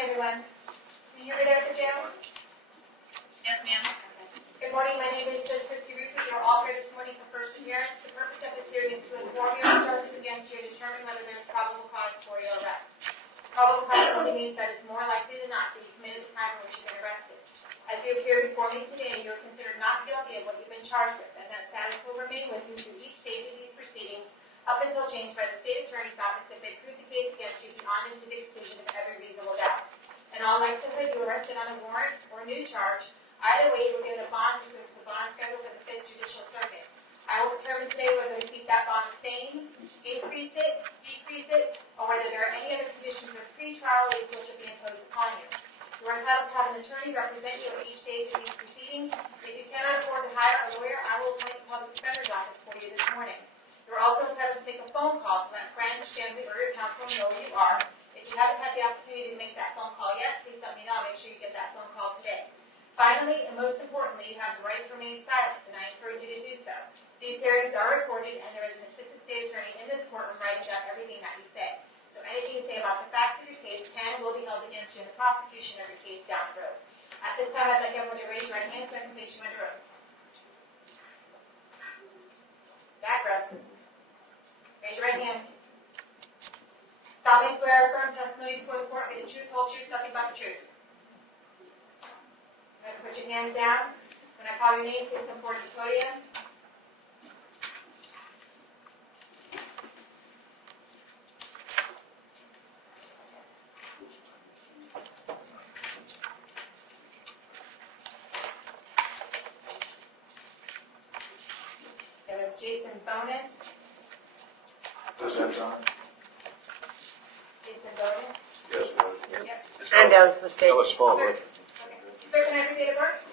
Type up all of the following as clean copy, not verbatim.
everyone. Do you hear me there at the jail? Yes, ma'am. Good morning. My name is Judge Christy Ruppe. You're all here this morning for first appearance. The purpose of this hearing is to inform you of charges against you and determine whether there is probable cause for your arrest. Probable cause only means that it's more likely than not that you committed the crime for which you've been arrested. As you appear before me today, you are considered not guilty of what you've been charged with, and that status will remain with you through each stage of these proceedings up until changed by the state attorney's office if they prove the case against you beyond and to the exclusion of every reasonable doubt. In all likelihood, you are arrested on a warrant or new charge. Either way, you will get a bond pursuant to the bond schedule for the 5th Judicial Circuit. I will determine today whether to keep that bond the same, increase it, decrease it, or whether there are any other conditions or pre-trial rates which will be imposed upon you. You are entitled to have an attorney represent you at each stage of these proceedings. If you cannot afford to hire a lawyer, I will appoint the public defender's office for you this morning. You are also entitled to make a phone call to let friends, family, or your counsel know who you are. If you haven't had the opportunity to make that phone call yet, please let me know. Make sure you get that phone call today. Finally, and most importantly, you have the right to remain silent, and I encourage you to do so. These hearings are recorded, and there is an assistant state attorney in this courtroom writing down everything that you say. So anything you say about the facts of your case can and will be held against you in the prosecution of your case down the road. At this time, I'd like everyone to raise your right hand so I can place you under oath. Back row. Raise your right hand. Solemnly swear or affirm testimony before the court will be the truth, whole truth, nothing but the truth. You're going to put your hands down. When I call your name, please come forward to the podium. Jason Bonin. Is that John? Jason Bonin. Yes, it is. Yep. And that was the mistake. Let's follow it. Okay. Sir, can I have your date of birth?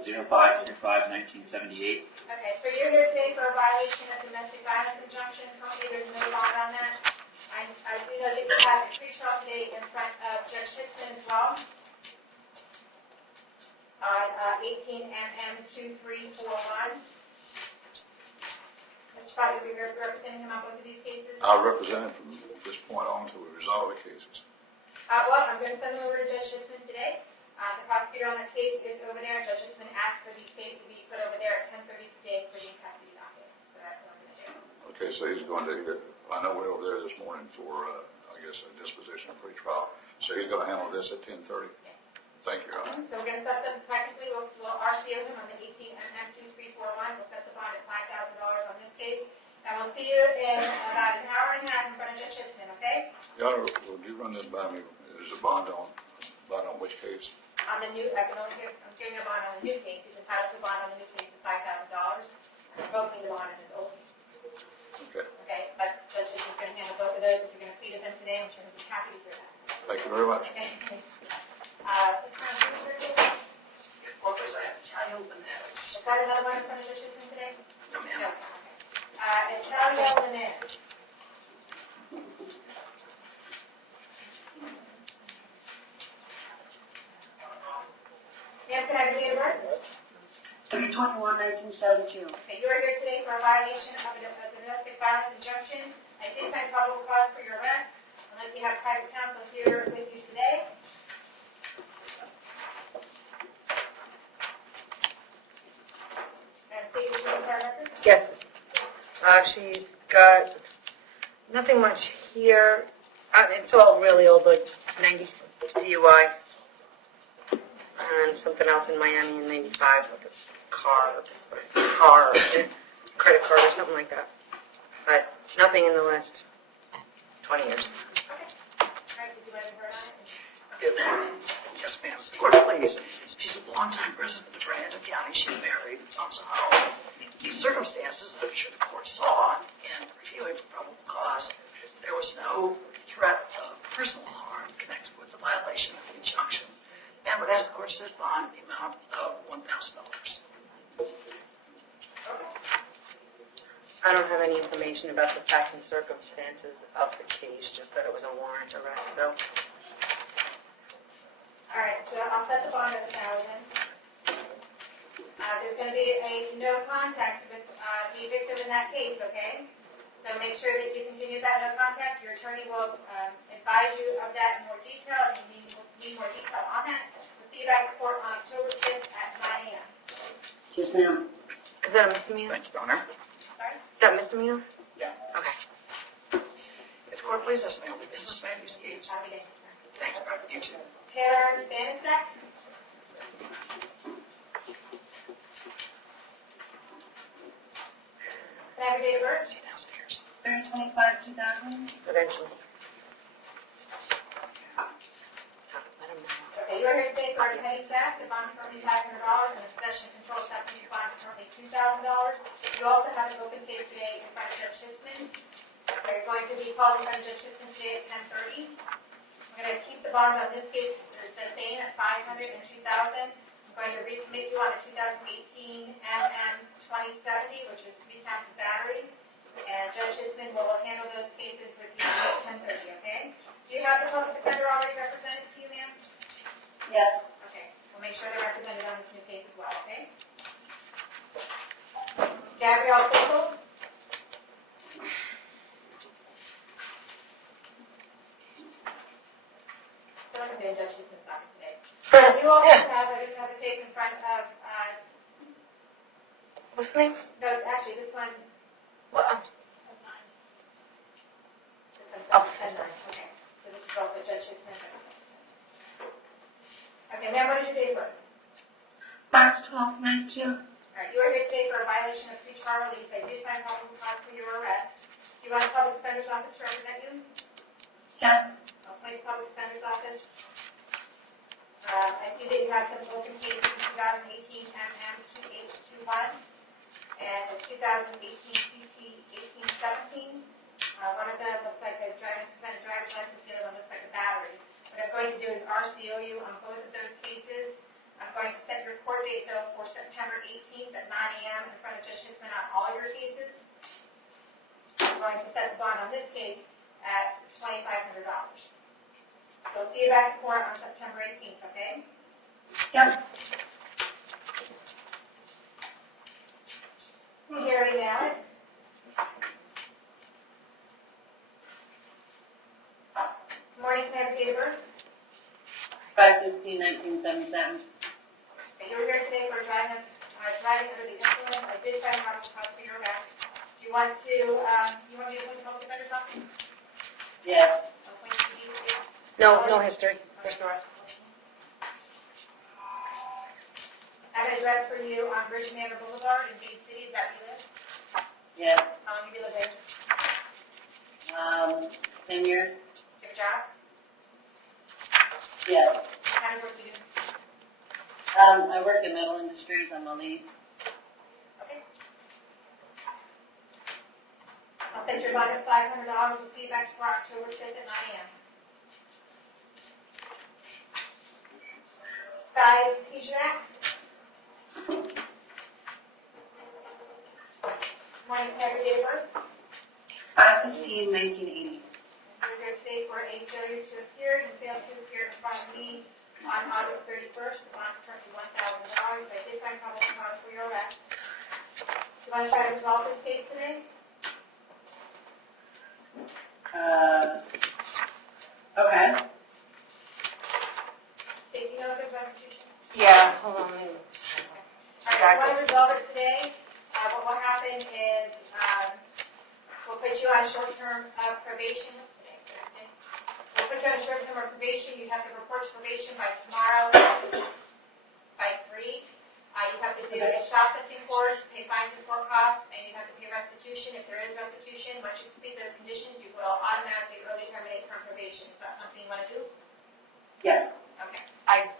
05/05/1978. Okay, so you're here today for a violation of domestic violence injunction. Currently, there's no bond on that. I do know that you have a pre-trial today in front of Judge Hickson as well on 18 MM 2341. Mr. Scott, you'll be representing him on both of these cases? I'll represent him from this point on until we resolve the cases. Well, I'm going to send them over to Judge Hickson today. The prosecutor on that case is over there. Judge Hickson asked for these cases to be put over there at 10:30 today for the custody docket. So that's what I'm going to do. Okay, so he's going to, I know we're over there this morning for, I guess, a disposition of pre-trial. So he's going to handle this at 10:30? Yeah. Thank you, Your Honor. So we're going to set them technically, we'll RCO them on the 18 MM 2341. We'll set the bond at $5,000 on this case. And we'll see you in about an hour and a half in front of Judge Hickson, okay? Your Honor, would you run this by me? There's a bond on which case? On the new, I'm giving a bond on the new case. He's entitled to a bond on the new case of $5,000. I'm revoking the bond in his old case. Okay. Okay, but Judge Hickson's going to handle both of those. If you're going to plead with him today, I'm sure he'll be happy to hear that. Thank you very much. Okay. Is that another one in front of Judge Hickson today? No, ma'am. No. It's Sally Lynette. Ma'am, can I have your date of birth? 21/1972. Okay, you are here today for a violation of a domestic violence injunction. I did find probable cause for your arrest, unless you have private counsel here with you today. And state your name for our record. Yes. She's got nothing much here. It's all really old, like 90 DUI. And something else in Miami in 95 with a car, credit card or something like that. But nothing in the last 20 years. Okay. All right, did you let her on it? Yes, ma'am. Court, please. She's a longtime resident of Brandon County. She's married, owns a home. These circumstances, I'm sure the court saw in reviewing for probable cause, there was no threat of personal harm connected with the violation of the injunction. And would ask the court to set bond the amount of $1,000. I don't have any information about the facts and circumstances of the case, just that it was a warrant arrest, though. All right, so I'll set the bond at $1,000. There's going to be a no contact with the victim in that case, okay? So make sure that you continue that no contact. Your attorney will advise you of that in more detail, and you need to need more detail on that. We'll see you back report on October 5th at 9 a.m. Yes, ma'am. Is that a misdemeanor? Thank you, Donna. Sorry? Is that misdemeanor? Yeah. Okay. If court please, this may only businessman escapes. Have a good day. Thanks, Brad. You too. Taylor Bannister? Can I have a date of birth? Downstairs. 3/25/2000. Eventually. Let him know. Okay, you are here today for a petty theft, the bond is currently $500, and a possession and control substance bond is currently $2,000. You also have an open case today in front of Judge Schiffman. You're going to be calling in front of Judge Schiffman today at 10:30. I'm going to keep the bond on this case the same at $500 and $2,000. I'm going to resubmit you on a 2018 MM 2070, which is 3 times the battery. And Judge Schiffman will handle those cases with you at 10:30, okay? Do you have the public defender already represented to you, ma'am? Yes. Okay, we'll make sure they're represented on this new case as well, okay? Gabrielle Fickle? Don't have been Judge Schiffman's office today. You also have a case in front of, What's the name? no, actually, this one, What? that's mine. This one's Oh, that's sorry. mine. Okay, so this is both the Judge Schiffman. Okay, ma'am, what is your date of birth? March 12th, 92. All right, you are here today for a violation of pretrial release. I did find probable cause for your arrest. Do you want the public defender's office to represent you? Yes. I'll place public defender's office. I see that you have some open cases in 2018 MM 2821 and the 2018 CT 1817. One of them looks like a driver's license, the other one looks like a battery. What I'm going to do is RCO you on both of those cases. I'm going to set your court date, though, for September 18th at 9 a.m. in front of Judge Schiffman on all your cases. I'm going to set the bond on this case at $2,500. So see you back in court on September 18th, okay? Yep. Hearing now. Morning, can I have a date of birth? 5/15/1977. You were here today for driving under the influence. I did find out cause for your arrest. Do you want to, you want me to put the public defender's office? Yes. I'll point to you, please. No history. First door. I have an address for you on Bridge Manor Boulevard in Dade City. Is that where you live? Yes. How long have you lived there? 10 years? Do you have a job? Yes. What kind of work do you do? I work in metal industries. I'm a lead. Okay. I'll set your bond at $500. We'll see you back for October 5th at 9 a.m. Guys, T-Jack. Morning, can I have your date of birth? 5/15/1980. You're here today for a failure to appear. You failed to appear in front of me on August 31st. The bond is currently $1,000. I did find probable cause for your arrest. Do you want to try to resolve this case today? Okay. Safety notice, restitution? Yeah, hold on. All right, I want to resolve it today. What will happen is we'll put you on short-term probation. We'll put you on short-term probation. You have to report to probation by tomorrow by 3. You have to do a shoplifting course, pay fines and court costs, and you have to pay restitution. If there is restitution, once you complete those conditions, you will automatically early terminate from probation. Is that something you want to do? Yes. Okay. I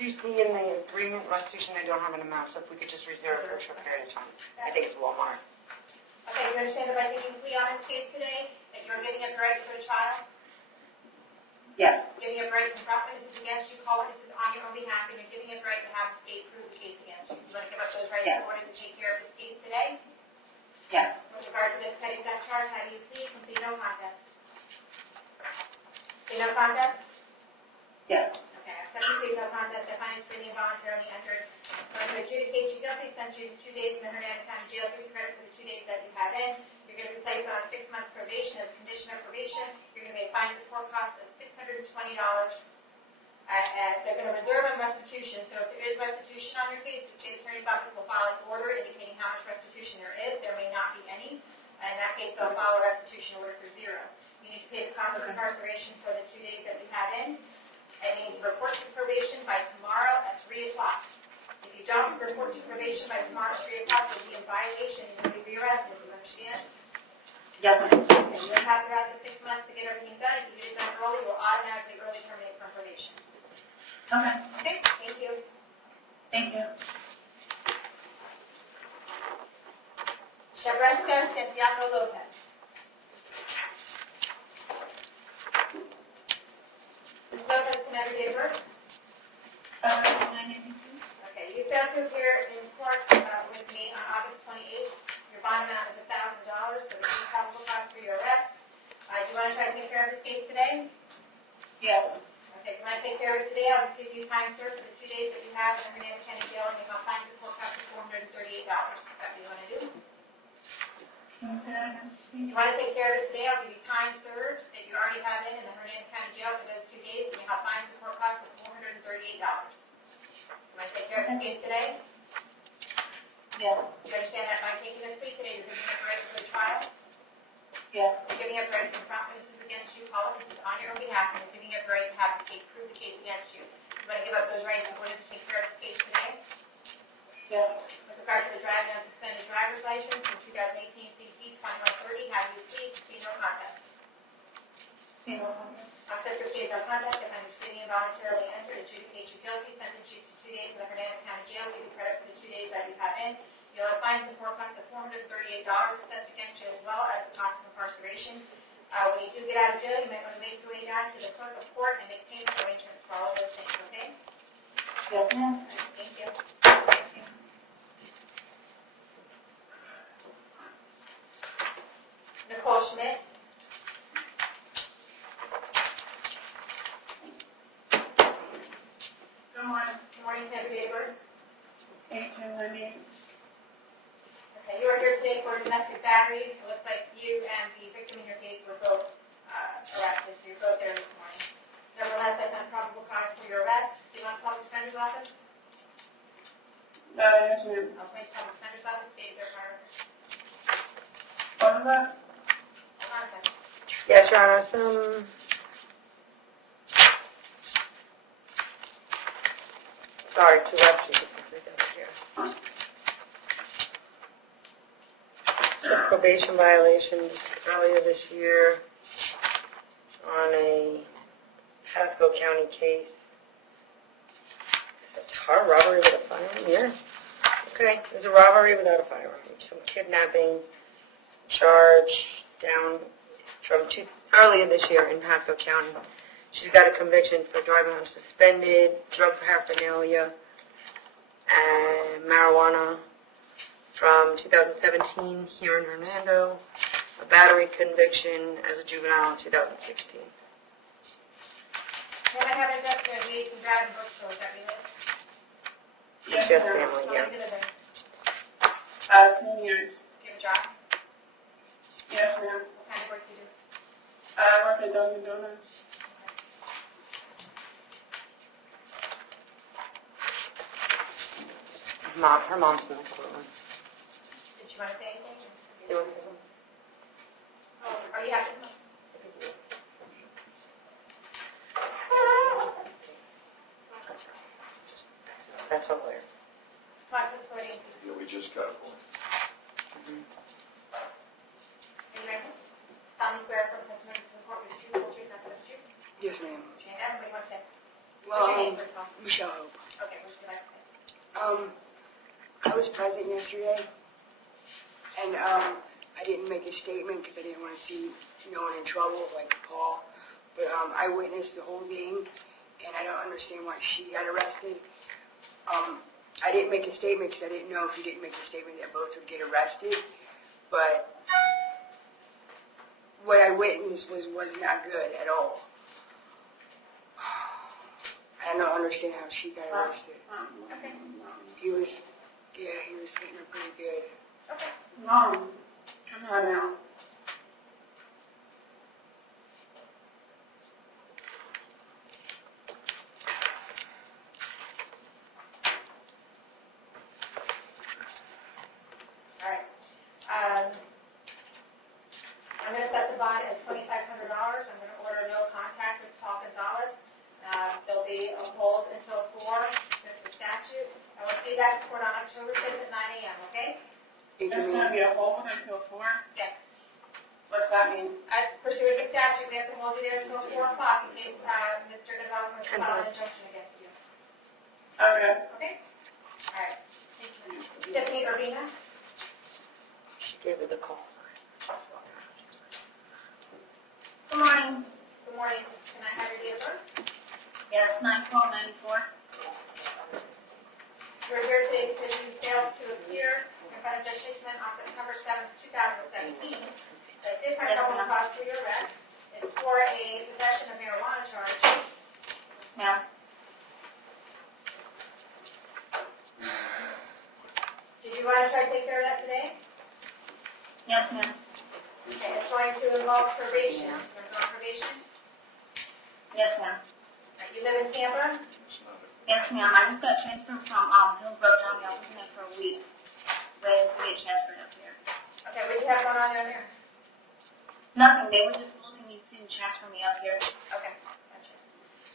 do see in the agreement restitution I don't have an amount, so if we could just reserve for a short period of time. I think it's Walmart. Okay, you understand that by taking a plea on this case today, that you're giving up your right to a trial? Yes. Giving up right to proper witnesses against you, call witnesses on your own behalf, and you're giving up right to have the state prove the case against you. You want to give up those rights Yes. in order to take care of this case today? Yes. With regard to this petty theft charge, how do you plead? Complete no contest. Say no contest? Yes. Okay, accept the plea no contest, I find it's freely and voluntarily entered. I'm going to adjudicate you guilty, send you to 2 days in the Hernando County Jail, give you credit for the 2 days that you have in. You're going to be placed on 6-month probation as a condition of probation. You're going to pay a fine and court cost of $620. They're going to reserve on restitution, so if there is restitution on your case, the state attorney's office will file an order indicating how much restitution there is. There may not be any. In that case, they'll file a restitution order for zero. You need to pay the cost of incarceration for the 2 days that we had in, and you need to report to probation by tomorrow at 3 o'clock. If you don't report to probation by tomorrow at 3 o'clock, you'll be in violation and you'll be rearrested. Do you understand? Yes, ma'am. And you don't have to have the 6 months to get everything done. If you get it done early, we'll automatically early terminate from probation. Okay. Okay? Thank you. Thank you. Shabreska Santiago Lopez. Ms. Lopez, can I have your date of birth? Okay, you found through here in court with me on August 28th. Your bond amount is $1,000, so this is probable cause for your arrest. Do you want to try to take care of this case today? Yes. Okay, when I take care of it today, I'll give you time served for the 2 days that you have in the Hernando County Jail, and you'll find the courthouse for $438. Is that what you want to do? If you want to take care of it today, I'll give you time served that you already have in the Hernando County Jail for those 2 days, and you'll have fines and court costs of $438. You want to take care of this case today? Yes. Do you understand that by taking this plea today, you're giving up rights for the trial? Yes. You're giving up rights to confront witnesses against you, all witnesses on your own behalf, and you're giving up rights to have the case prove the case against you. You want to give up those rights in order to take care of this case today? Yes. With regard to the driving on suspended driver's license in 2018 CT 2130, how do you plead? Plead no contest. I'll set your case no contest if I'm extremely involuntarily entered, adjudicate you guilty, sentence you to 2 days in the Hernando County Jail, give you credit for the 2 days that you have in. You'll have fines and court costs of $438 assessed against you, as well as the cost of incarceration. When you do get out of jail, you might want to make your way down to the clerk of court and make payment arrangements for all of those things, okay? Yes, ma'am. Thank you. Nicole Schmidt. Good morning. Good morning, can I have your date of birth? 1898. Okay, you are here today for domestic battery. It looks like you and the victim in your case were both arrested, so you're both there this morning. Nevertheless, that's not probable cause for your arrest. Do you want the public defender's office? Yes, ma'am. I'll place public defender's office, state their card. What was that? Hold on a second. Yes, Your Honor, some... Sorry, two left. Probation violations earlier this year on a Pasco County case. Is this hard robbery with a firearm? Yeah. Okay, there's a robbery without a firearm. Some kidnapping charge down from earlier this year in Pasco County. She's got a conviction for driving unsuspended, drug paraphernalia, and marijuana from 2017 here in Hernando, a battery conviction as a juvenile in 2016. Can I have an investigation of the driving bookstore? Is that related? Yes, How family, long yeah. have you lived there? 10 years. Do you have a job? Yes, ma'am. What kind of work do you do? I work at Dunkin' Donuts. Her mom's in the courtroom. Did you want to say anything? You want to say something? Oh, are you happy? That's her lawyer. Talk to the podium. Yeah, we just got one. Are you ready? Solemnly swear from testimony to the court with the truth, the whole truth, nothing but the truth. Yes, ma'am. Okay, everybody wants to say. Well, What's your name, first of all? Michelle Hope. Okay, what would you like to say? I was present yesterday, and I didn't make a statement because I didn't want to see no one in trouble like Paul. But I witnessed the whole thing, and I don't understand why she got arrested. I didn't make a statement because I didn't know if you didn't make a statement that both would get arrested. But what I witnessed was not good at all. I don't understand how she got arrested. Okay. He was hitting her pretty good. Okay. Mom, come on now. be a hold until 4, just the statute. I will see you back to court on October 5th at 9 a.m., okay? There's going to be a hold until 4? Yes. What's that mean? As pursuant to statute, we have to hold you there until 4 o'clock in case Mr. Gonzalez wants to file an injunction against you. Okay. Okay? All right. Thank you. Tiffany Urbina? She gave her the call. Good morning. Good morning. Can I have your date of birth? Yes, 9/12/94. You're here today because you failed to appear in front of Judge Hickman on September 7th, 2017. That did have probable cause for your arrest. It's for a possession of marijuana charge. Ma'am. Did you want to try to take care of that today? Yes, ma'am. Okay, it's going to involve probation. You're on probation? Yes, ma'am. You live in Tampa? Yes, ma'am. I just got transferred from Hillsborough County. I was in there for a week. Waiting to get transferred up here. Okay, what do you have going on down here? Nothing. They were just holding me to transfer me up here. Okay, gotcha.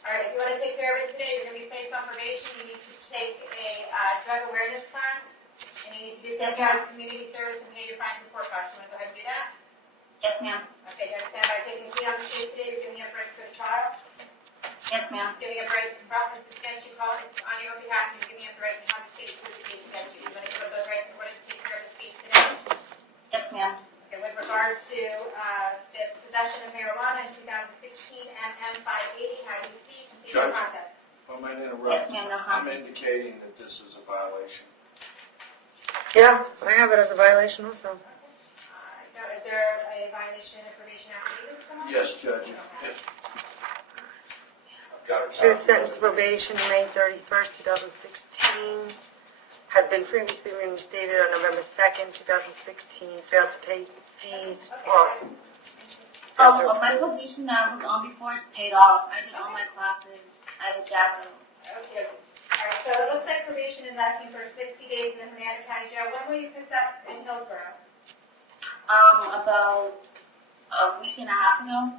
All right, if you want to take care of it today, you're going to be placed on probation. You need to take a drug awareness class, and you need to do some kind of community service and pay your fines and court costs. You want to go ahead and do that? Yes, ma'am. Okay, do you understand by taking a plea on the case today, you're giving up rights to go to trial? Yes, ma'am. Giving up rights to confront this against you, call it on your own behalf, and you're giving up the right to have the case to the case against you. You want to give up those rights in order to take care of this case today? Yes, ma'am. Okay, with regards to the possession of marijuana in 2016 MM580, how do you see the Judge? process? If I might Yes, interrupt, ma'am. No I'm harm. indicating that this is a violation. Yeah, I have it as a violation also. Is there a violation of probation affidavit for someone? Yes, Judge. Yes. I've got She was a sentenced to probation May 31st, 2016. Had been previously reinstated on November 2nd, 2016. Failed to pay fees. Well, Oh, my probation that I was on before is paid off. I did all my classes. I have a DACA. Okay. All right, so it looks like probation is asking for 60 days in the Henrietta County Jail. When were you picked up in Hillsborough? About a week and a half ago.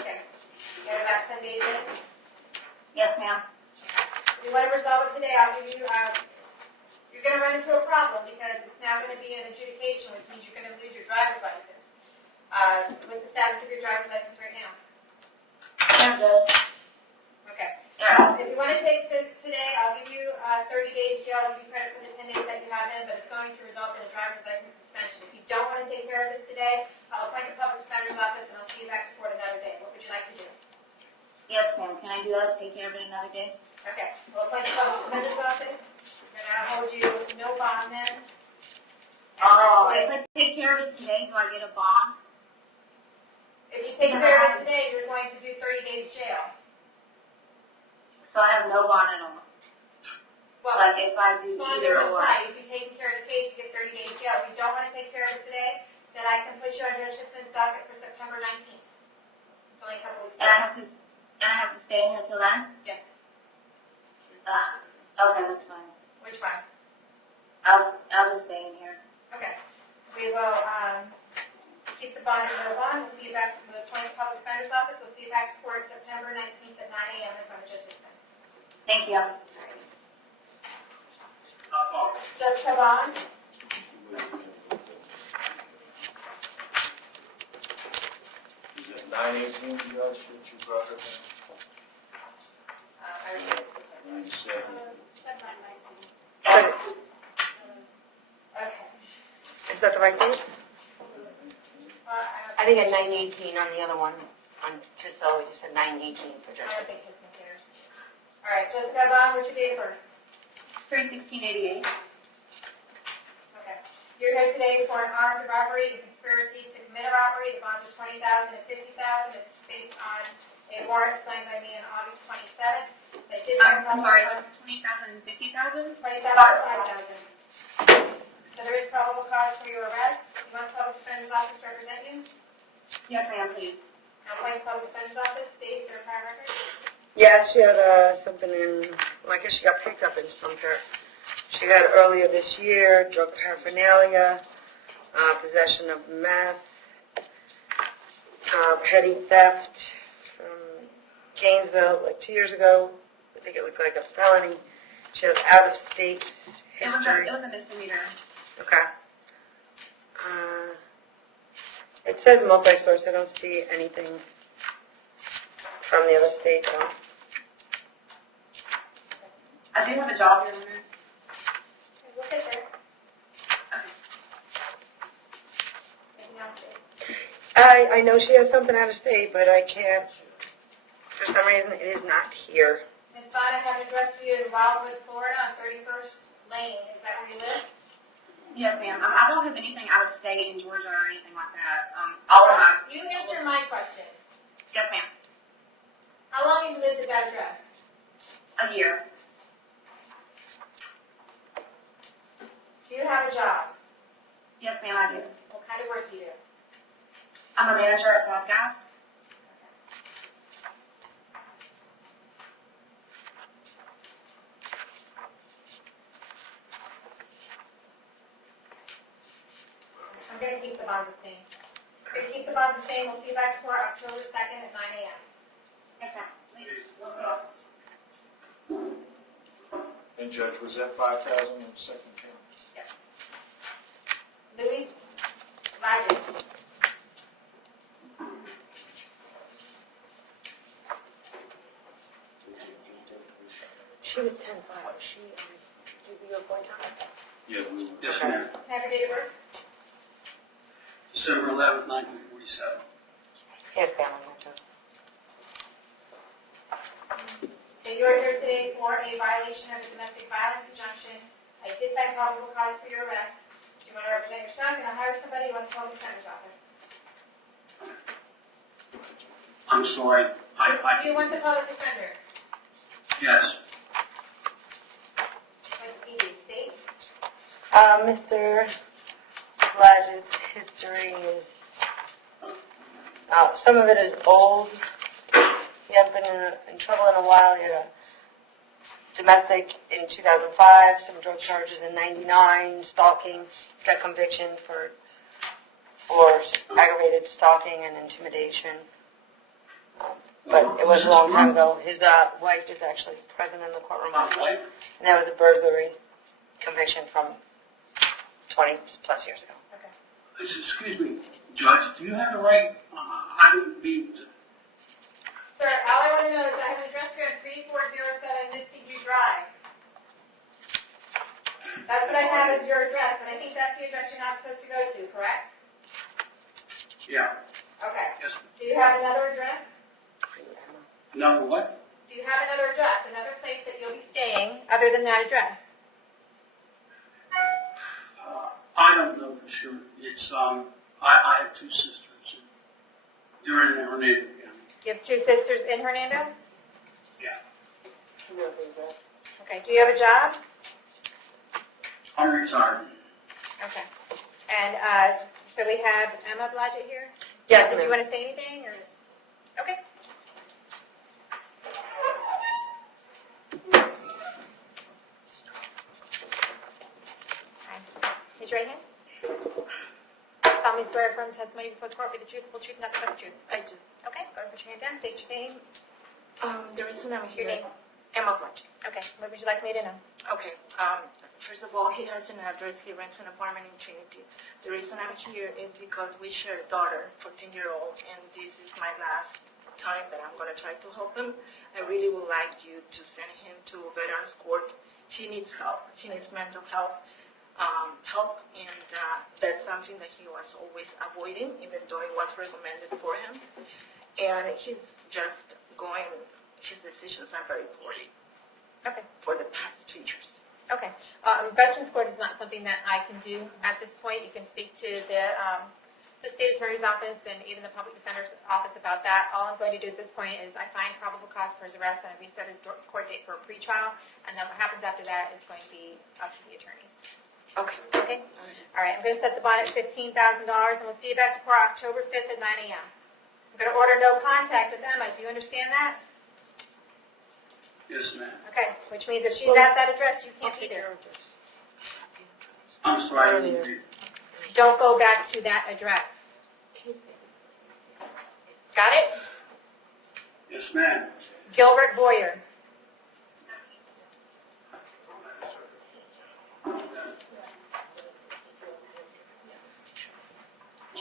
Okay. You had about 10 days in? Yes, ma'am. If you want to resolve it today, I'll give you, you're going to run into a problem because it's now going to be an adjudication, which means you're going to lose your driver's license. What's the status of your driver's license right now? Yeah, Judge. Okay. Yeah. If you want to take this today, I'll give you 30 days jail. I'll give you credit for the 10 days that you have in, but it's going to result in a driver's license suspension. If you don't want to take care of this today, I'll appoint the public defender's office and I'll see you back to court another day. What would you like to do? Yes, ma'am. Can I do that? Take care of it another day? Okay. We'll appoint the public defender's office. And I'll hold you no bond then. Oh, if I take care of it today, do I get a bond? If you take care of it today, you're going to do 30 days jail. So I have no bond at all. Well, Like if I do so on either the or. side, if you're taking care of the case, you get 30 days jail. If you don't want to take care of it today, then I can put you on Judge Hickman's docket for September 19th. It's only a couple weeks. And I have to stay in here till then? Yes. Okay, that's fine. Which one? I'll just stay in here. Okay. We will keep the bond and no bond. We'll see you back to the Appointed Public Defender's Office. We'll see you back to court September 19th at 9 a.m. in front of Judge Hickman. Thank you. Judge Caban? Is it 9/18, Judge, that you brought it I read it. in? 97. That's 9/19. but Okay. is that the right date? Well, I think at 9:18 on the other one. On Trisell, we just said 9:18 for I Judge. don't think Hickman cares. All right, Judge Caban, what's your date of birth? Spring 1688. Okay. You're here today for an armed robbery, a conspiracy to commit a robbery. The bonds are $20,000 and $50,000. It's based on a warrant signed by me on August 27th. They did I'm sorry, was it 20,000 and 50,000? 20,000 and 10,000. So there is probable cause for your arrest. You want the public defender's office to represent you? Yes, ma'am, please. Now, appoint the public defender's office, state their prior record. Yeah, she had something in, well, I guess she got picked up in Sumter. She had earlier this year, drug paraphernalia, possession of meth, petty theft from Gainesville like 2 years ago, I think it looked like a felony. She has out-of-state It history. was a misdemeanor. Okay. It says multi-source. I don't see anything from the other state, though. I do have a job here. We'll take it. Okay. Anything else? I know she has something out of state, but I can't. For some reason, it is not here. Ms. Bond, I have an address for you in Wildwood, Florida, on 31st Lane. Is that where you live? Yes, ma'am. I don't have anything out of state in Georgia or anything like that. All of my... You answer my question. Yes, ma'am. How long have you lived at that address? A year. Do you have a job? Yes, ma'am, I do. What kind of work do you do? I'm a manager at Broadcast. I'm going to keep the bond the same. I'm going to keep the bond the same. We'll see you back for October 2nd at 9 a.m. Yes, ma'am. Please. And Judge, was that 5,000 in the second count? Louis, Elijah. She was 10-5. She, did we go point time? Yeah, yes, ma'am. Have a date of birth? December 11th, 1947. Yes, family. And you're here today for a violation of the domestic violence injunction. I did find probable cause for your arrest. Do you want to represent your son? Can I hire somebody? You want to call the defender's office? I'm sorry. Do you want the public defender? Yes. Like the PD state? Mr. Bladgett's history is, some of it is old. He hasn't been in trouble in a while. He had a domestic in 2005, some drug charges in 99, stalking. He's got conviction for aggravated stalking and intimidation. But it was a long time ago. His wife is actually present in the courtroom also. Wife? And that was a burglary conviction from 20 plus years ago. Okay. Excuse me, Judge, do you have the right? I didn't mean to. Sir, all I want to know is I have an address here at 3407 Misty View Drive. That's what I have as your address, and I think that's the address you're not supposed to go to, correct? Yeah. Okay. Yes. Do you have another address? Number what? Do you have another address, another place that you'll be staying other than that address? I don't know for sure. It's, I have two sisters. They're in Hernando County. You have two sisters in Hernando? Yeah. Okay. Do you have a job? I'm retired. Okay. And so we have Emma Blodgett here? Yes, Did you ma'am. want to say anything? Or? Okay. Hi. Raise your right hand. Solemnly swear affirm testimony before the court be the truth, the whole truth, nothing but the truth. I do. Okay. Go ahead and put your hand down. State your name. There is a number Your here. name. Emma Blanche. Okay. What would you like me to know? Okay. First of all, he has an address. He rents an apartment in Trinity. The reason I'm here is because we share a daughter, 14-year-old, and this is my last time that I'm going to try to help him. I really would like you to send him to Veterans Court. He needs help. He needs mental health help, and that's something that he was always avoiding, even though it was recommended for him. And he's just going, his decisions are very poorly Okay. for the past 2 years. Okay. Veterans Court is not something that I can do at this point. You can speak to the state attorney's office and even the public defender's office about that. All I'm going to do at this point is I find probable cause for his arrest and I reset his court date for a pretrial, and then what happens after that is going to be up to the attorneys. Okay. Okay? All right. I'm going to set the bond at $15,000, and we'll see you back tomorrow, October 5th at 9 a.m. I'm going to order no contact with Emma. Do you understand that? Yes, ma'am. Okay. Which means if she's at that address, you can't be there. I'm sorry. I didn't mean to. Don't go back to that address. Got it? Yes, ma'am. Gilbert Boyer.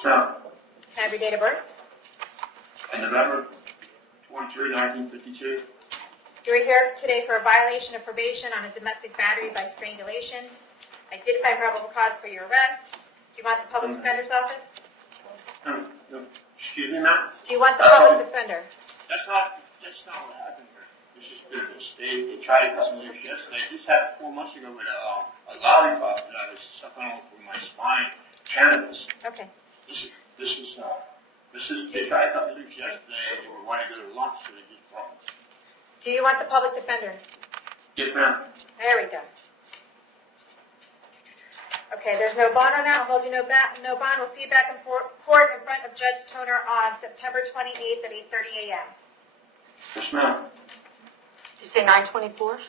Now, Have your date of birth. in November 23, 1952. You're here today for a violation of probation on a domestic battery by strangulation. I did find probable cause for your arrest. Do you want the public defender's office? Excuse me, ma'am? Do you want the public defender? That's not what happened here. This is business. They tried to cut me loose yesterday. This happened 4 months ago with a lollipop that I was sucking on for my spine. Cannabis. Okay. This is they tried to cut me loose yesterday. They were wanting to go to lunch, so they did problems. Do you want the public defender? Yes, ma'am. There we go. Okay, there's no bond on that. I'll hold you no bond. We'll see you back in court in front of Judge Toner on September 28th at 8:30 a.m. Yes, ma'am. Did you say 9/24?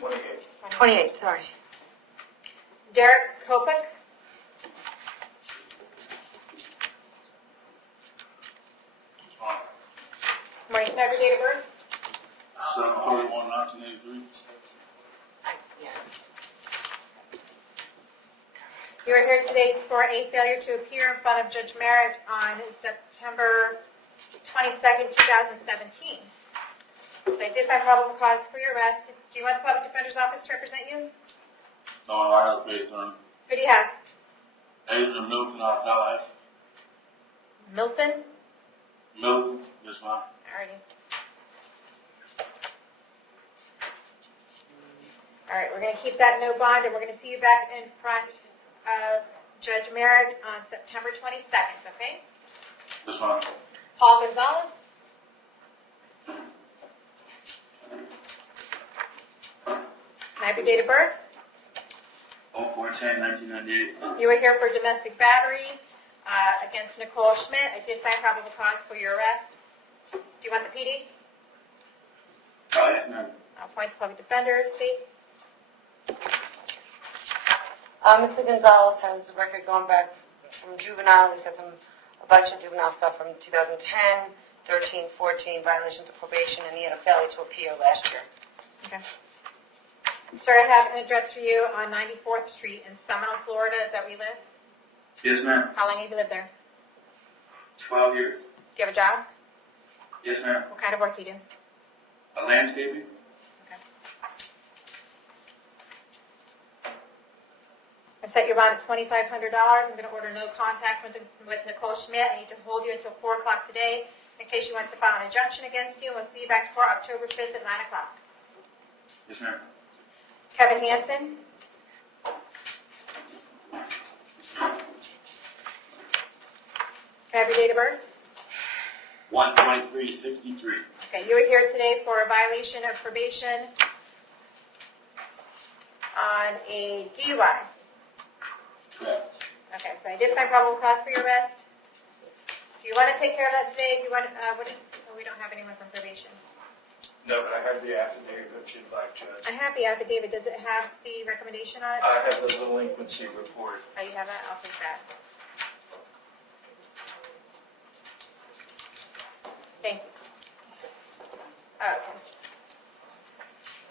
28. 28, sorry. Derek Kopek. Morning, can I have your date of birth? 7/21, 1983. You are here today for a failure to appear in front of Judge Merritt on September 22nd, 2017. So I did find probable cause for your arrest. Do you want the public defender's office to represent you? No, I have a big time. Who do you have? Adrian Milton, out of Tallahassee. Milton? Milton, yes, ma'am. Alrighty. Alright, we're going to keep that no bond, and we're going to see you back in front of Judge Merritt on September 22nd, okay? Yes, ma'am. Paul Gonzalez? Can I have your date of birth? 04/10/1998. You were here for domestic battery against Nicole Schmidt. I did find probable cause for your arrest. Do you want the PD? Oh, yes, ma'am. I'll appoint the public defender, State. Mr. Gonzalez has a record going back from juvenile. He's got a bunch of juvenile stuff from 2010, 13, 14, violations of probation, and he had a failure to appear last year. Okay. Sir, I have an address for you on 94th Street in Seminole, Florida. Is that where you live? Yes, ma'am. How long have you lived there? 12 years. Do you have a job? Yes, ma'am. What kind of work do you do? Landscaping? Okay. I set your bond at $2,500. I'm going to order no contact with Nicole Schmidt. I need to hold you until 4 o'clock today in case she wants to file an injunction against you. We'll see you back for October 5th at 9 o'clock. Yes, ma'am. Kevin Hansen? Can I have your date of birth? 1/23/63. Okay, you are here today for a violation of probation on a DUI. Correct. Okay, so I did find probable cause for your arrest. Do you want to take care of that today? Do you want we don't have anyone from probation. No, but I have the affidavit that you'd like, Judge. I have the affidavit. Does it have the recommendation on it? I have the delinquency report. Oh, you have that? I'll take that. Thank you. Okay.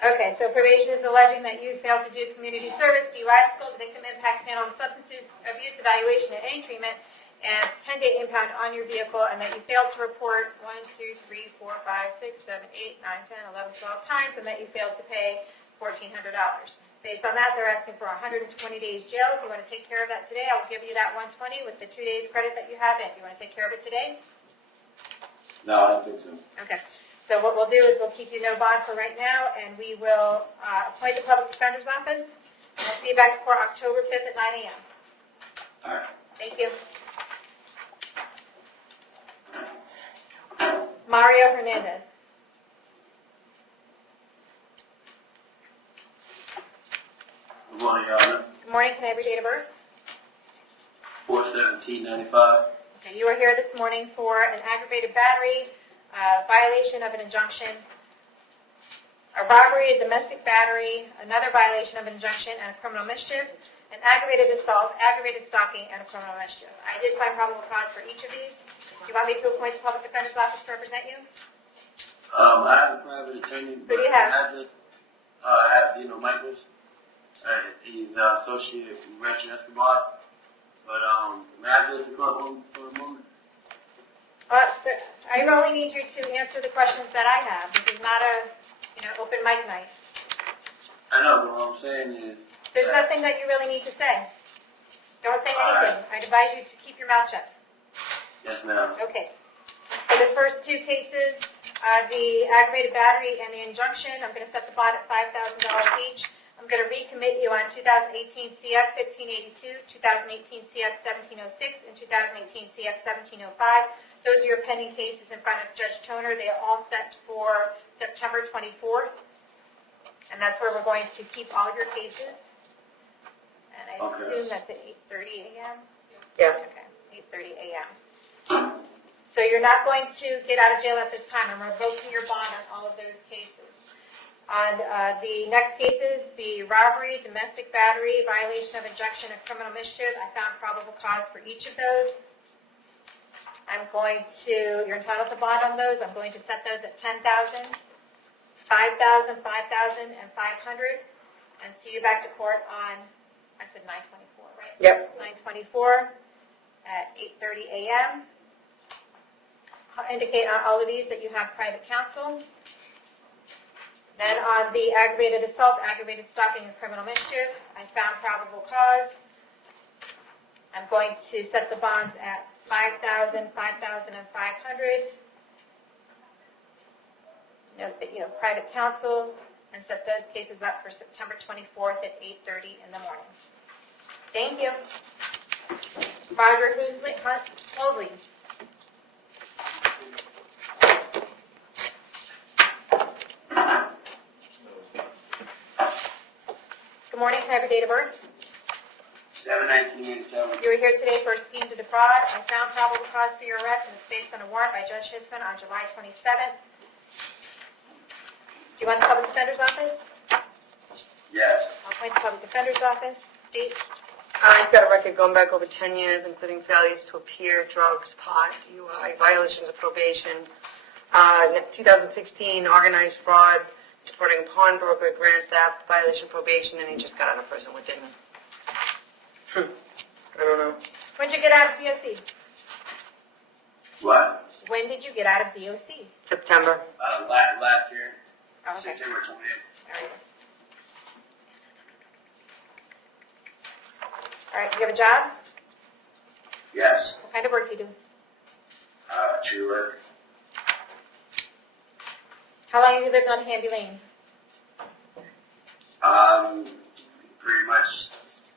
Okay, so probation is alleging that you failed to do community service, DUI school, the victim impact panel, substance abuse evaluation and any treatment, and 10-day impound on your vehicle, and that you failed to report 1, 2, 3, 4, 5, 6, 7, 8, 9, 10, 11, 12 times, and that you failed to pay $1,400. Based on that, they're asking for 120 days jail. If you want to take care of that today, I will give you that 120 with the 2 days credit that you have in. Do you want to take care of it today? No, I don't think so. Okay. So what we'll do is we'll keep you no bond for right now, and we will appoint the public defender's office. And we'll see you back for October 5th at 9 a.m. All right. Thank you. Mario Hernandez. Good morning, Your Honor. Good morning. Can I have your date of birth? 4/17/95. Okay. You are here this morning for an aggravated battery, violation of an injunction, a robbery, a domestic battery, another violation of an injunction, and a criminal mischief, an aggravated assault, aggravated stalking, and a criminal mischief. I did find probable cause for each of these. Do you want me to appoint the public defender's office to represent you? I have a private attorney. Who do you have? I have Dino Michaels. He's associated with Rancho Escobar. But, may I go to the courtroom for a moment? I really need you to answer the questions that I have. This is not a, open mic night. I know, but what I'm saying is... There's nothing that you really need to say. Don't say All anything. I advise you to keep your mouth shut. Yes, ma'am. Okay. For the first two cases, the aggravated battery and the injunction, I'm going to set the bond at $5,000 each. I'm going to recommit you on 2018 CF 1582, 2018 CF 1706, and 2018 CF 1705. Those are your pending cases in front of Judge Toner. They are all set for September 24th, and that's where we're going to keep all your cases. And I assume that's at 8:30 a.m.? Yeah. Okay, 8:30 a.m. So you're not going to get out of jail at this time. I'm revoking your bond on all of those cases. On the next cases, the robbery, domestic battery, violation of injunction, and criminal mischief, I found probable cause for each of those. You're entitled to bond on those. I'm going to set those at $10,000, $5,000, $5,000, and $500, and see you back to court on, I said 9/24, right? Yep. 9/24 at 8:30 a.m. I'll indicate on all of these that you have private counsel. Then on the aggravated assault, aggravated stalking, and criminal mischief, I found probable cause. I'm going to set the bonds at $5,000, $5,000, and $500. Note that you have private counsel, and set those cases up for September 24th at 8:30 in the morning. Thank you. Roger Mosley. Good morning. Can I have your date of birth? 7/1987. You were here today for a scheme to defraud. I found probable cause for your arrest, and it's based on a warrant by Judge Hitzman on July 27th. Do you want the Public Defender's Office? Yes. I'll appoint the Public Defender's Office. State. I've got a record going back over 10 years, including failures to appear, drugs, pot, DUI, violations of probation. 2016, organized fraud, supporting a pawnbroker, grand theft, violation of probation, and he just got out of prison within, I don't know. When did you get out of DOC? What? When did you get out of DOC? September. Last year, Oh, okay. September 20th. All right. All right, do you have a job? Yes. What kind of work do you do? True work. How long have you lived on Handy Lane? Pretty much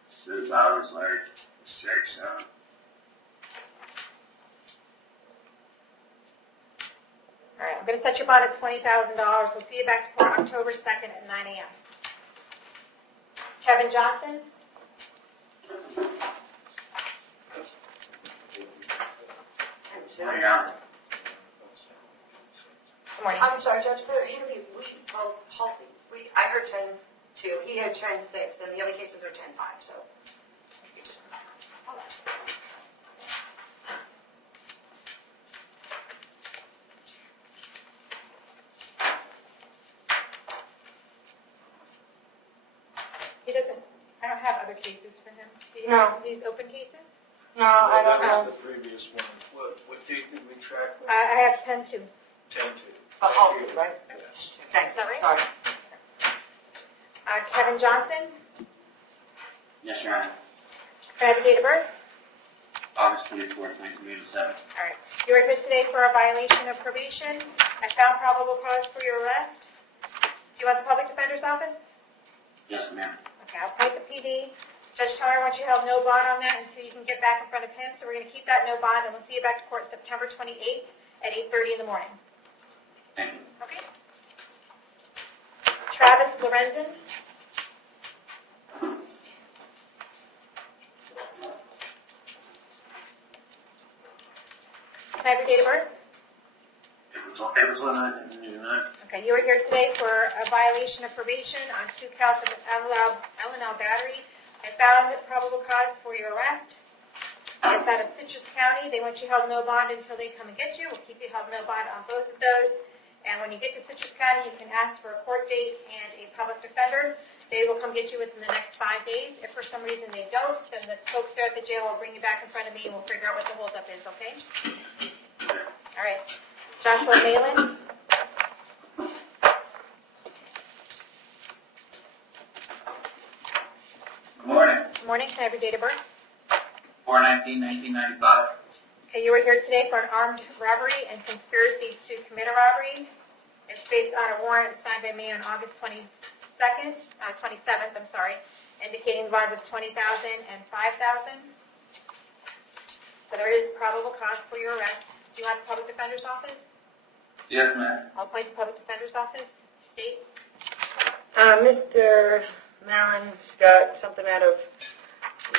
since I was like 6, 7. All right, I'm going to set your bond at $20,000. We'll see you back to court October 2nd at 9 a.m. Kevin Johnson? Hang on. Good morning. I'm sorry, Judge, but I heard 10-2, he had 10-6, and the other cases are 10-5, so. you just- hold on. He doesn't, I don't have other cases for him. Do you No. have these open cases? No, I don't That know. was the previous one. What date did we track? I have 10-2. 10-2. Halsey, right? Thanks, Is that right? sorry. Kevin Johnson? Yes, Your Honor. Can I have a date of birth? August 24th, 1987. All right. You are here today for a violation of probation. I found probable cause for your arrest. Do you want the Public Defender's Office? Yes, ma'am. Okay, I'll appoint the PD. Judge Toner wants you held no bond on that until you can get back in front of him, so we're going to keep that no bond, and we'll see you back to court September 28th at 8:30 in the morning. Thank you. Okay? Travis Lorenzen? Can I have your date of birth? April 29th. Okay, you are here today for a violation of probation on 2 counts of L&L battery. I found probable cause for your arrest. It's out of Citrus County. They want you held no bond until they come and get you. We'll keep you held no bond on both of those. And when you get to Citrus County, you can ask for a court date and a public defender. They will come get you within the next 5 days. If for some reason they don't, then the folks there at the jail will bring you back in front of me and we'll figure out what the holdup is, okay? All right. Joshua Malin? Good morning. Good morning. Can I have your date of birth? 4/19/1995. Okay, you were here today for an armed robbery and conspiracy to commit a robbery. It's based on a warrant signed by me on August 27th, indicating bonds of $20,000 and $5,000. So there is probable cause for your arrest. Do you want the public defender's office? Yes, ma'am. I'll appoint the public defender's office. State. Mr. Mallin's got something out of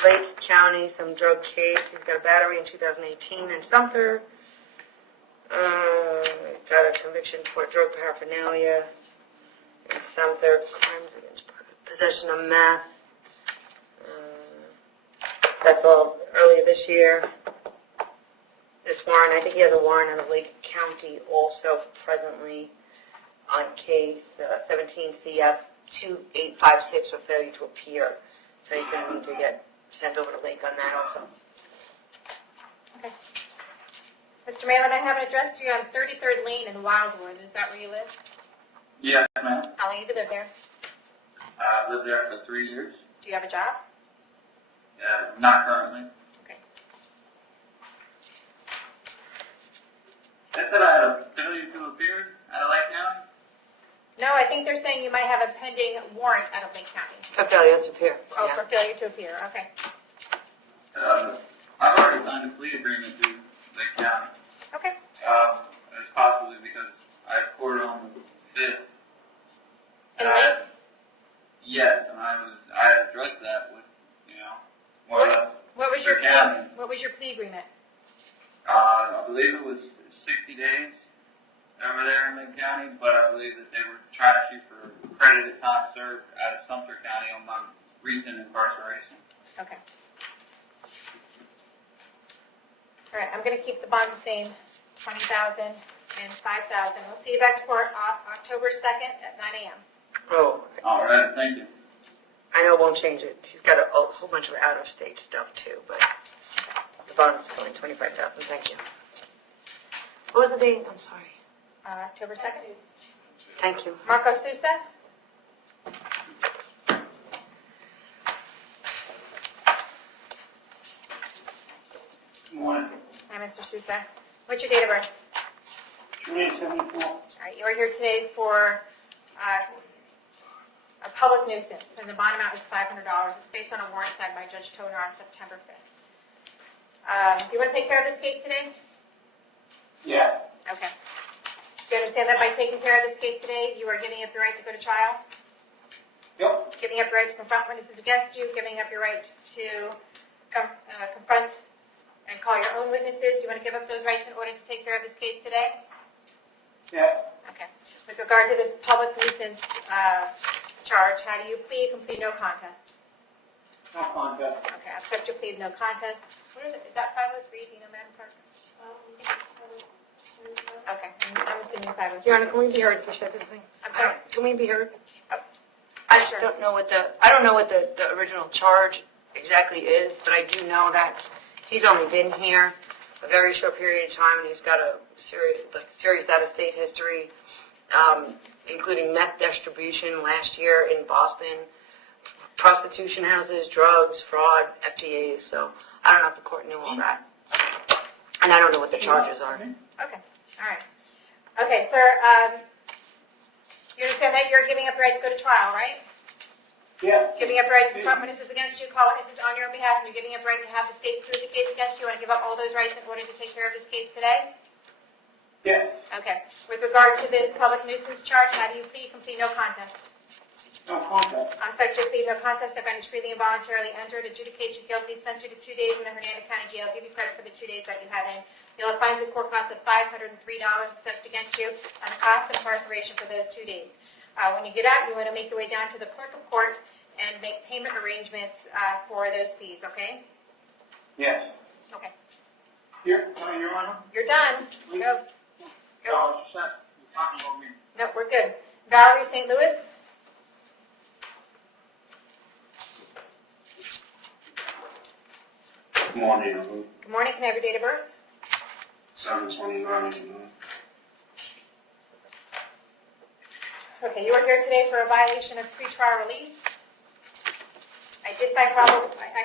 Lake County, some drug case. He's got a battery in 2018 in Sumter. Got a conviction for drug paraphernalia in Sumter, crimes against possession of meth. That's all earlier this year. This warrant, I think he has a warrant out of Lake County also presently on case 17 CF 2856 for failure to appear. So he's going to need to get sent over to Lake on that also. Okay. Mr. Malin, I have an address for you on 33rd Lane in Wildwood. Is that where you live? Yes, ma'am. How long have you lived there? I lived there for 3 years. Do you have a job? Not currently. Okay. They said I had a failure to appear out of Lake County. No, I think they're saying you might have a pending warrant out of Lake County. For failure to appear. Oh, Yeah. for failure to appear. Okay. I've already signed a plea agreement to Lake County. Okay. It's possibly because I had court on the 5th. And Lake? Yes, and I had addressed that with, more or less. What was your the county. what was your plea agreement? I believe it was 60 days over there in Lake County, but I believe that they were trying to shoot for credited time served out of Sumter County on my recent incarceration. Okay. All right, I'm going to keep the bond the same, $20,000 and $5,000. We'll see you back to court October 2nd at 9 a.m. Oh, All right, thank you. I know it won't change it. He's got a whole bunch of out-of-state stuff too, but the bond's only $25,000. Thank you. What was the date? I'm sorry. October 2nd. Thank you. Marco Sousa? Good morning. Hi, Mr. Sousa. What's your date of birth? 2874. All right, you are here today for a public nuisance, and the bond amount is $500. It's based on a warrant signed by Judge Toner on September 5th. Do you want to take care of this case today? Yeah. Okay. Do you understand that by taking care of this case today, you are giving up your right to go to trial? Yep. Giving up your right to confront witnesses against you, giving up your right to confront and call your own witnesses. Do you want to give up those rights in order to take care of this case today? Yeah. Okay. With regard to this public nuisance charge, how do you plead? You can plead no contest. No contact. Okay, I accept your plea of no contest. What is it? Is that 503? Do you know, Madam Clerk? Okay, I'm assuming 503. Your Honor, can we be heard for sentencing? I'm sorry? Can we be heard? I don't know what the original charge exactly is, but I do know that he's only been here a very short period of time, and he's got a serious out-of-state history, including meth distribution last year in Boston, prostitution houses, drugs, fraud, FTAs. So I don't know if the court knew all that, and I don't know what the charges are. Okay, all right. Okay, sir, you understand that you're giving up the right to go to trial, right? Yeah. Giving up the right to confront witnesses against you, call witnesses on your own behalf, and you're giving up the right to have the state prove the case against you, and give up all those rights in order to take care of this case today? Yeah. Okay. With regard to this public nuisance charge, how do you plead? You can plead no contest. No contact. On such a plea, no contest, defendant is freely and voluntarily entered, adjudicate you guilty, sentence you to 2 days in the Hernando County Jail, give you credit for the 2 days that you had in. You'll have fines and court costs of $503 assessed against you, and the cost of incarceration for those 2 days. When you get out, you want to make your way down to the clerk of court and make payment arrangements for those fees, okay? Yes. Okay. Here, Your Honor. You're done. Go. Set. talking over me. No, we're good. Valerie St. Louis? Good morning. Good morning. Can I have your date of birth? 7/29. Okay, you are here today for a violation of pretrial release. I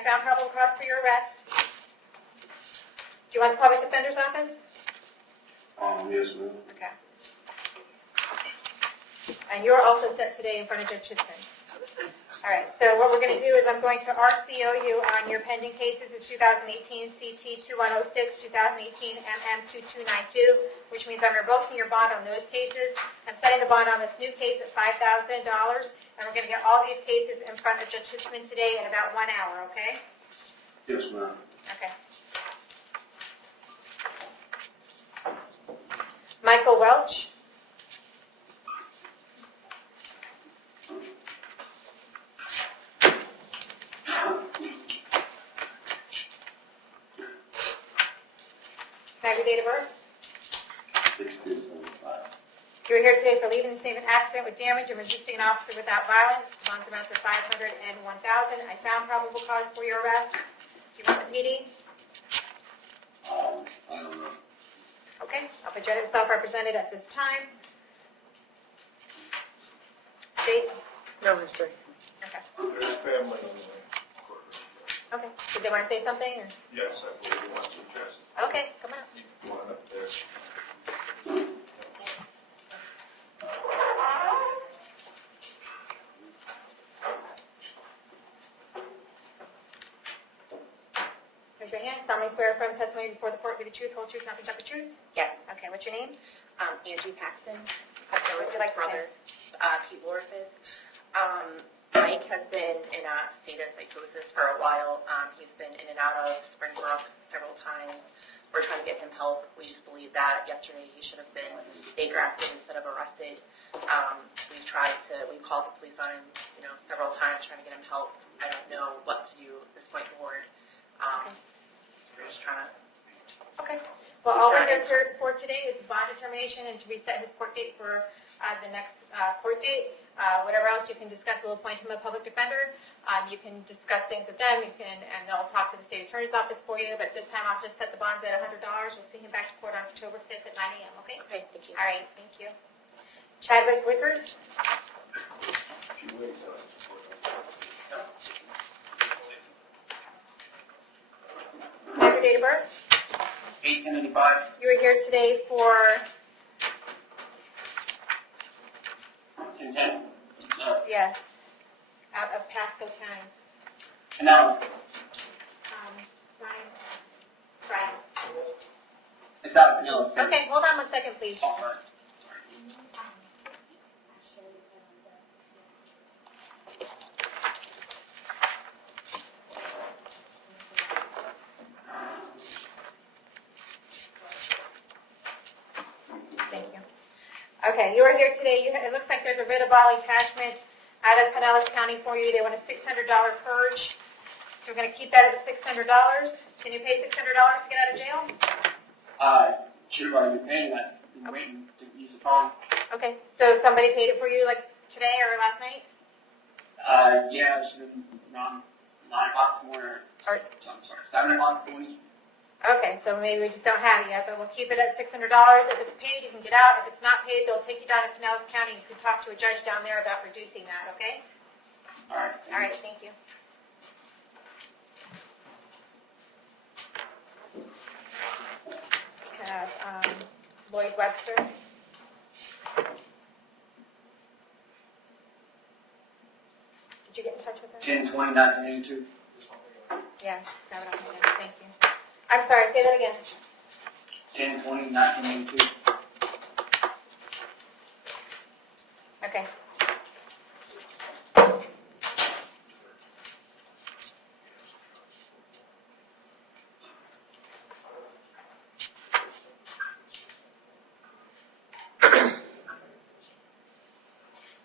found probable cause for your arrest. Do you want the public defender's office? Yes, ma'am. Okay. And you're also set today in front of Judge Chisholm. All right, so what we're going to do is I'm going to RCO you on your pending cases of 2018 CT 2106, 2018 MM 2292, which means I'm revoking your bond on those cases. I'm setting the bond on this new case at $5,000, and we're going to get all these cases in front of Judge Chisholm today in about 1 hour, okay? Yes, ma'am. Okay. Michael Welch. Can I have your date of birth? 6075. You are here today for leaving the scene of an accident with damage and resisting an officer without violence. Bond amounts are $500 and $1,000. I found probable cause for your arrest. Do you want the PD? I don't know. Okay, I'll put you as self-represented at this time. Date? No history. Okay. There's family on the courtroom. Okay. Did they want to say something? Or? Yes, I believe he wants to address it. Okay, come on. You want up there? Raise your hand. Solemnly swear affirm testimony before the court be the truth, whole truth, nothing but the truth? Yes. Okay, what's your name? Angie Paxton. Okay, what would you like to say? brother, Pete Warfus. Mike has been in a state of psychosis for a while. He's been in and out of Springbrook several times. We're trying to get him help. We just believe that yesterday he should have been Baker-acted instead of arrested. We've called the police on him, several times trying to get him help. I don't know what to do at this point forward. We're just trying to. Okay. Well, all we're here for today is bond determination and to reset his court date for the next court date. Whatever else you can discuss, we'll appoint him a public defender. You can discuss things with them, and they'll talk to the state attorney's office for you. But this time, I'll just set the bonds at $100. We'll see him back to court on October 5th at 9 a.m. Okay? Okay, thank you. All right. Thank you. Chadwick Wickers. Have your date of birth? 1885. You are here today for Content. yes, out of Pasco County. Analysis. Brian. It's out of analysis. Okay, hold on 1 second, please. Oh, sorry. Thank you. Okay, you are here today. It looks like there's a writ of ball attachment out of Pinellas County for you. They want a $600 purge. So we're going to keep that at $600. Can you pay $600 to get out of jail? Should have already been paying that. Been waiting to use the phone. Okay, so somebody paid it for you like today or last night? Yeah, it should have been around 9 o'clock this morning. I'm sorry, 7 o'clock this morning. Okay, so maybe we just don't have it yet, but we'll keep it at $600. If it's paid, you can get out. If it's not paid, they'll take you down to Pinellas County. You can talk to a judge down there about reducing that, okay? All right. All right, thank you. Have Lloyd Webster. Did you get in touch with her? 10/20/1982. Yeah, have it on here. Thank you. I'm sorry, say that again. 10/20/1982. Okay.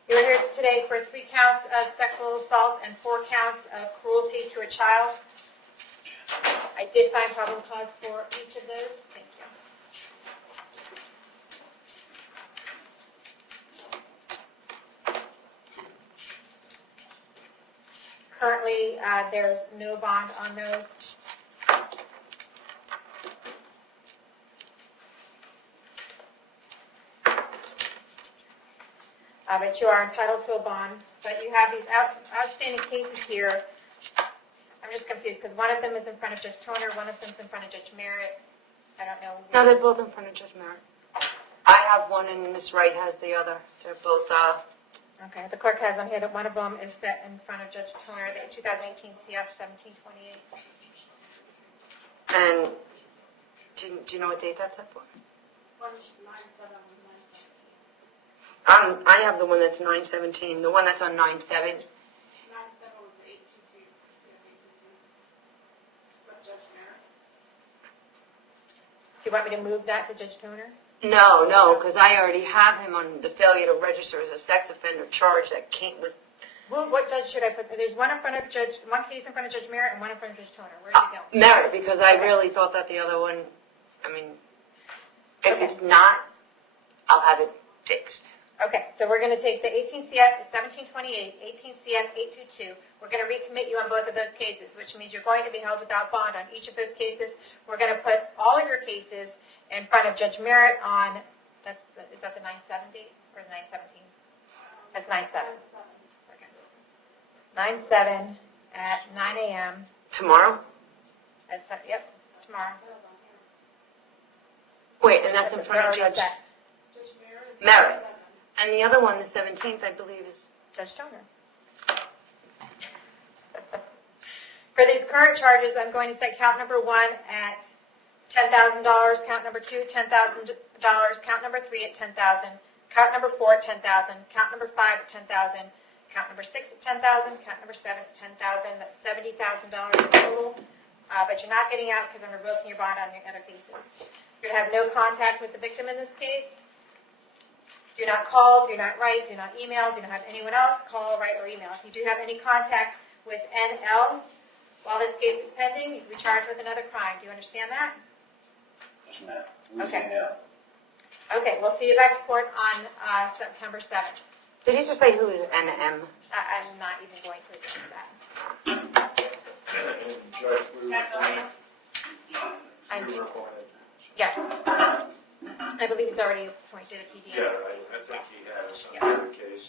You are here today for 3 counts of sexual assault and 4 counts of cruelty to a child. I did find probable cause for each of those. Thank you. Currently, there's no bond on those. But you are entitled to a bond. But you have these outstanding cases here. I'm just confused because one of them is in front of Judge Toner, one of them is in front of Judge Merritt. I don't know. No, they're both in front of Judge Merritt. I have one and Miss Wright has the other. They're both, Okay, the clerk has on here that one of them is set in front of Judge Toner, the 2018 CF 1728. and do you know what date that's set for? I have the one that's 9/17, the one that's on 9/7. Do Do you want me to move that to Judge Toner? No, because I already have him on the failure to register as a sex offender charge that was Well, what judge should I put? There's one in front of one case in front of Judge Merritt and one in front of Judge Toner. Where are you going? Merritt, because I really thought that the other one, if it's not, I'll have it fixed. Okay, so we're going to take the 18 CF 1728, 18 CF 822. We're going to recommit you on both of those cases, which means you're going to be held without bond on each of those cases. We're going to put all of your cases in front of Judge Merritt on, is that the 9/7 date or the 9/17? That's 9/7. Okay. 9/7 at 9 a.m. Tomorrow? Yep, tomorrow. Wait, and that's in front of Judge Merritt. And the other one, the 17th, I believe, is Judge Toner. For these current charges, I'm going to set count number 1 at $10,000, count number 2 $10,000, count number 3 at $10,000, count number 4 at $10,000, count number 5 at $10,000, count number 6 at $10,000, count number 7 at $10,000. That's $70,000 in total. But you're not getting out because I'm revoking your bond on your other cases. You're going to have no contact with the victim in this case. Do not call, do not write, do not email, do not have anyone else call, write, or email. If you do have any contact with NL while this case is pending, you can be charged with another crime. Do you understand that? Yes, ma'am. Okay. Okay, we'll see you back in court on September 7th. Did you just say who is NM? I'm not even going to address that. And Judge, you were appointed. Yes. I believe he's already appointed a TD. Yeah, I think he has on the other case.